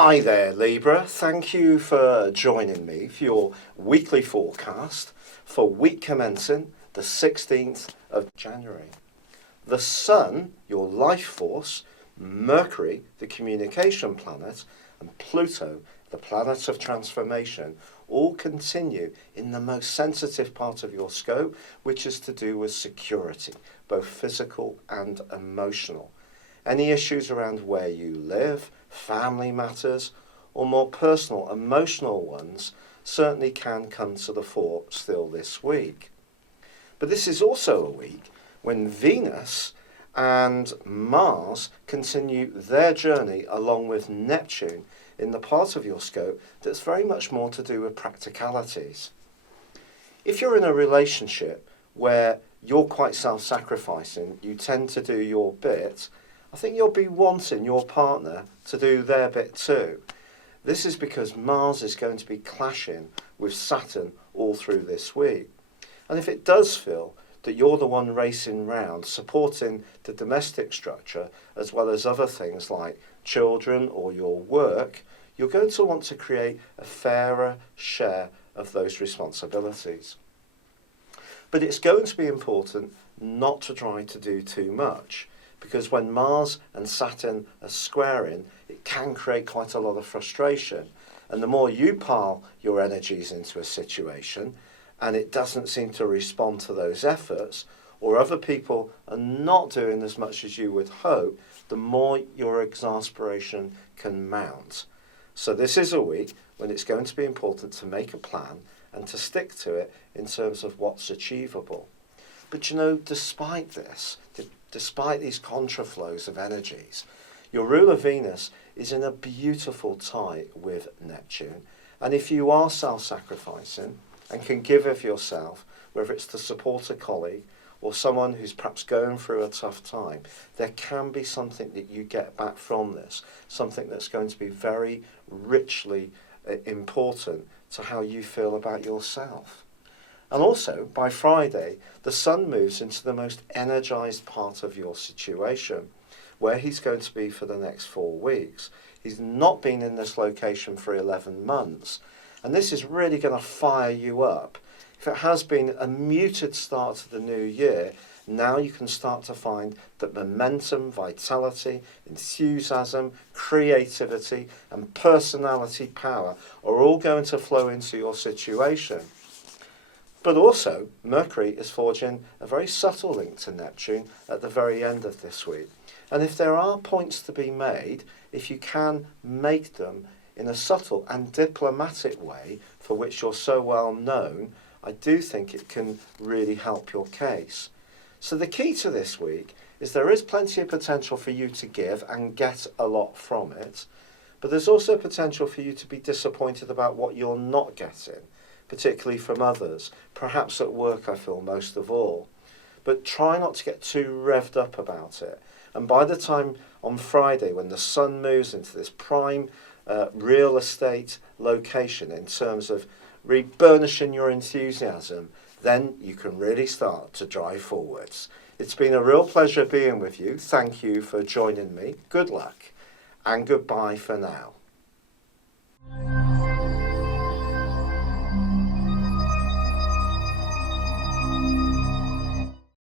Hi there, Libra. Thank you for joining me for your weekly forecast for week commencing the 16th of January. The Sun, your life force, Mercury, the communication planet, and Pluto, the planet of transformation, all continue in the most sensitive part of your scope, which is to do with security, both physical and emotional. Any issues around where you live, family matters, or more personal, emotional ones certainly can come to the fore still this week. But this is also a week when Venus and Mars continue their journey along with Neptune in the part of your scope that's very much more to do with practicalities. If you're in a relationship where you're quite self-sacrificing, you tend to do your bit, I think you'll be wanting your partner to do their bit too. This is because Mars is going to be clashing with Saturn all through this week. And if it does feel that you're the one racing round supporting the domestic structure as well as other things like children or your work, you're going to want to create a fairer share of those responsibilities. But it's going to be important not to try to do too much, because when Mars and Saturn are squaring, it can create quite a lot of frustration. And the more you pile your energies into a situation, and it doesn't seem to respond to those efforts, or other people are not doing as much as you would hope, the more your exasperation can mount. So this is a week when it's going to be important to make a plan and to stick to it in terms of what's achievable. But you know, despite this, despite these contraflows of energies, your ruler Venus is in a beautiful tie with Neptune. And if you are self-sacrificing and can give of yourself, whether it's to support a colleague or someone who's perhaps going through a tough time, there can be something that you get back from this, something that's going to be very richly important to how you feel about yourself. And also, by Friday, the Sun moves into the most energized part of your situation, where he's going to be for the next 4 weeks. He's not been in this location for 11 months, and this is really going to fire you up. If it has been a muted start to the new year, now you can start to find that momentum, vitality, enthusiasm, creativity, and personality power are all going to flow into your situation. But also, Mercury is forging a very subtle link to Neptune at the very end of this week. And if there are points to be made, if you can make them in a subtle and diplomatic way for which you're so well known, I do think it can really help your case. So the key to this week is there is plenty of potential for you to give and get a lot from it, but there's also potential for you to be disappointed about what you're not getting, particularly from others, perhaps at work I feel most of all. But try not to get too revved up about it. And by the time on Friday, when the Sun moves into this prime real estate location in terms of reburnishing your enthusiasm, then you can really start to drive forwards. It's been a real pleasure being with you. Thank you for joining me. Good luck and goodbye for now.